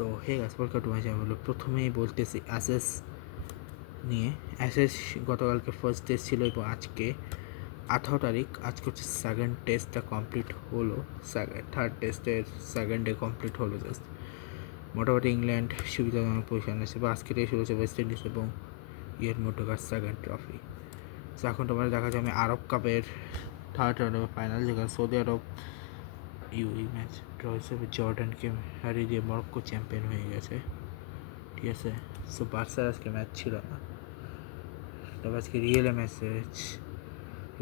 So hey গাছ welcome to my channel. প্রথমেই বলতেছি অ্যাসেস নিয়ে। অ্যাসেস গতকালকে ফার্স্ট টেস্ট ছিল এবং আজকে 18 তারিখ, আজকে হচ্ছে সেকেন্ড টেস্টটা কমপ্লিট হলো। থার্ড টেস্টের সেকেন্ড ডে কমপ্লিট হলো জাস্ট। মোটামুটি ইংল্যান্ড সুবিধাজনক পজিশন আছে, বা আজকে থেকে শুরু হচ্ছে ওয়েস্ট ইন্ডিজ এবং ইয়ের মধ্যকার সেকেন্ড ট্রফি। সো এখন তোমরা দেখা যাবে আরব কাপের থার্ড রাউন্ড ফাইনাল, যেখানে সৌদি আরব ইউই ম্যাচ ড্র হিসেবে জর্ডানকে হারিয়ে দিয়ে মরক্কো চ্যাম্পিয়ন হয়ে গেছে। ঠিক আছে, সো বার্সার আজকে ম্যাচ ছিল না, তবে আজকে রিয়েলের ম্যাচ রয়েছে।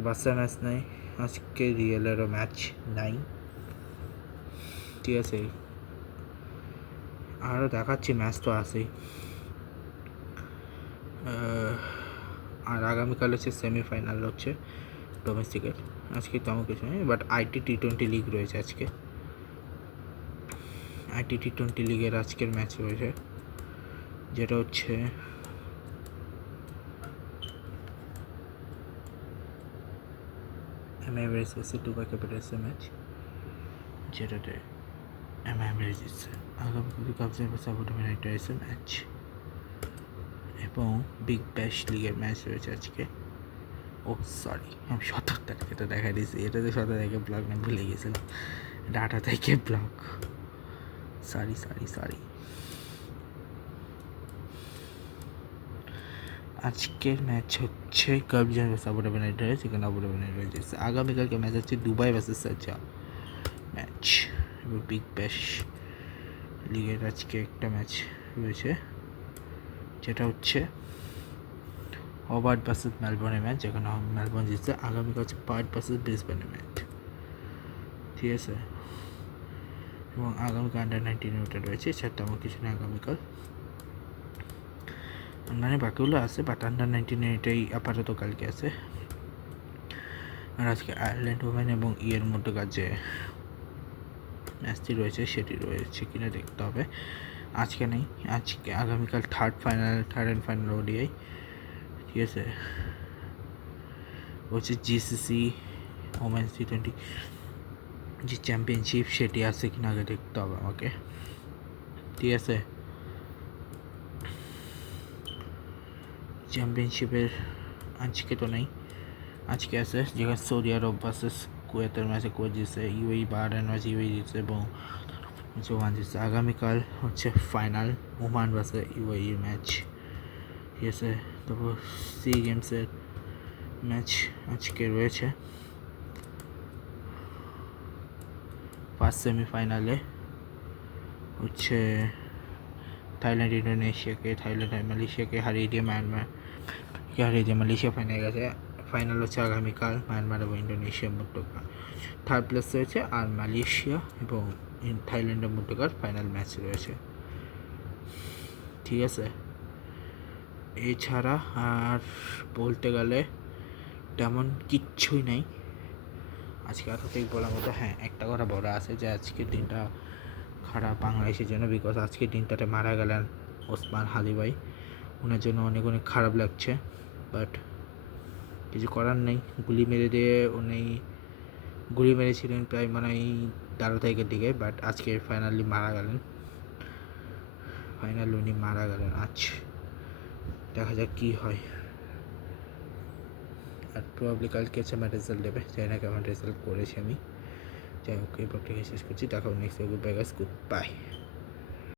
বার্সার ম্যাচ নাই, আজকে রিয়েলেরও ম্যাচ নাই। ঠিক আছে, আরও দেখাচ্ছি, ম্যাচ তো আছেই। আর আগামীকাল হচ্ছে সেমিফাইনাল হচ্ছে ডোমেস্টিকের। আজকে তেমন কিছু নেই, বাট আইটি টি-20 লিগ রয়েছে আজকে। আইটি টি-20 লিগের আজকের ম্যাচ রয়েছে, যেটা হচ্ছে এমএমএস দুবাই ক্যাপিটালসের ম্যাচ, যেটাতে এমএমএস জিতছে। আগামীকাল কাবজের সাপোর্ট রাইটার্সের ম্যাচ এবং বিগ ব্যাশ লিগের ম্যাচ রয়েছে আজকে। ও সরি, আমি 17 তারিখ এটা দেখা দিয়েছি, এটা তো 17 তারিখে ব্লগ না, ভুলে গেছিলাম, এটা 18 তারিখে ব্লগ। সরি। আজকের ম্যাচ হচ্ছে কাবজান ভার্সেস আবু ধাবি রাইডার্স, এখানে আবু ধাবি রাইডার্স জিতছে। আগামীকালকে ম্যাচ হচ্ছে দুবাই ভার্সেস শারজা ম্যাচ এবং বিগ ব্যাশ লিগের আজকে একটা ম্যাচ রয়েছে, যেটা হচ্ছে হবার্ট ভার্সেস মেলবোর্নের ম্যাচ, যেখানে মেলবোর্ন জিতছে। আগামীকাল হচ্ছে পার্থ ভার্সেস ব্রিসবেনের ম্যাচ। ঠিক আছে, এবং আগামীকাল আন্ডার-19 ওটা রয়েছে। তেমন কিছু নেই আগামীকাল, মানে বাকিগুলো আছে, বাট আন্ডার-19 এটাই আপাতত কালকে আছে। আর আজকে আয়ারল্যান্ড ওমেন এবং ইয়ের মধ্যে যে ম্যাচটি রয়েছে সেটি রয়েছে কিনা দেখতে হবে। আজকে নেই, আজকে আগামীকাল থার্ড অ্যান্ড ফাইনাল ওডিআই। ঠিক আছে, হচ্ছে জিসিসি ওমেন্স টি-20 যে চ্যাম্পিয়নশিপ, সেটি আছে কিনা আগে দেখতে হবে আমাকে। ঠিক আছে, চ্যাম্পিয়নশিপের আজকে তো নেই, আজকে আছে যেখানে সৌদি আরব ভার্সেস কুয়েতের ম্যাচে কুয়েত জিতছে, ইউএই বাহরাইন ম্যাচ ইউএই জিতছে এবং ওমান জিতছে। আগামীকাল হচ্ছে final, Oman versus UAE match. ঠিক আছে, তারপর সি গেমসের ম্যাচ আজকে রয়েছে। ফার্স্ট সেমিফাইনালে হচ্ছে থাইল্যান্ড মালয়েশিয়াকে হারিয়ে দিয়ে মালয়েশিয়া ফাইনালে গেছে। ফাইনাল হচ্ছে আগামীকাল মায়ানমার এবং ইন্দোনেশিয়ার মধ্যকার। থার্ড প্লেস রয়েছে, আর মালয়েশিয়া এবং থাইল্যান্ডের মধ্যকার ফাইনাল ম্যাচ রয়েছে। ঠিক আছে, এছাড়া আর বলতে গেলে তেমন কিচ্ছুই নেই আজকে। থেকে বলার মতো, হ্যাঁ একটা কথা বলা আছে যে আজকের দিনটা খারাপ বাংলাদেশের জন্য, বিকজ আজকের দিনটাতে মারা গেলেন ওসমান হাদি ভাই। ওনার জন্য অনেক খারাপ লাগছে, বাট কিছু করার নেই। গুলি মেরেছিলেন প্রায় মানে 13 তারিখের দিকে, বাট আজকে ফাইনালি উনি মারা গেলেন আজ। দেখা যাক কী হয়, আর প্রবাবলি কালকে হচ্ছে আমার রেজাল্ট দেবে, জানি না কেমন রেজাল্ট করেছি আমি। যাই হোক, এই ব্লগটাকে শেষ করছি, দেখা হবে next. Good bye guys, good bye.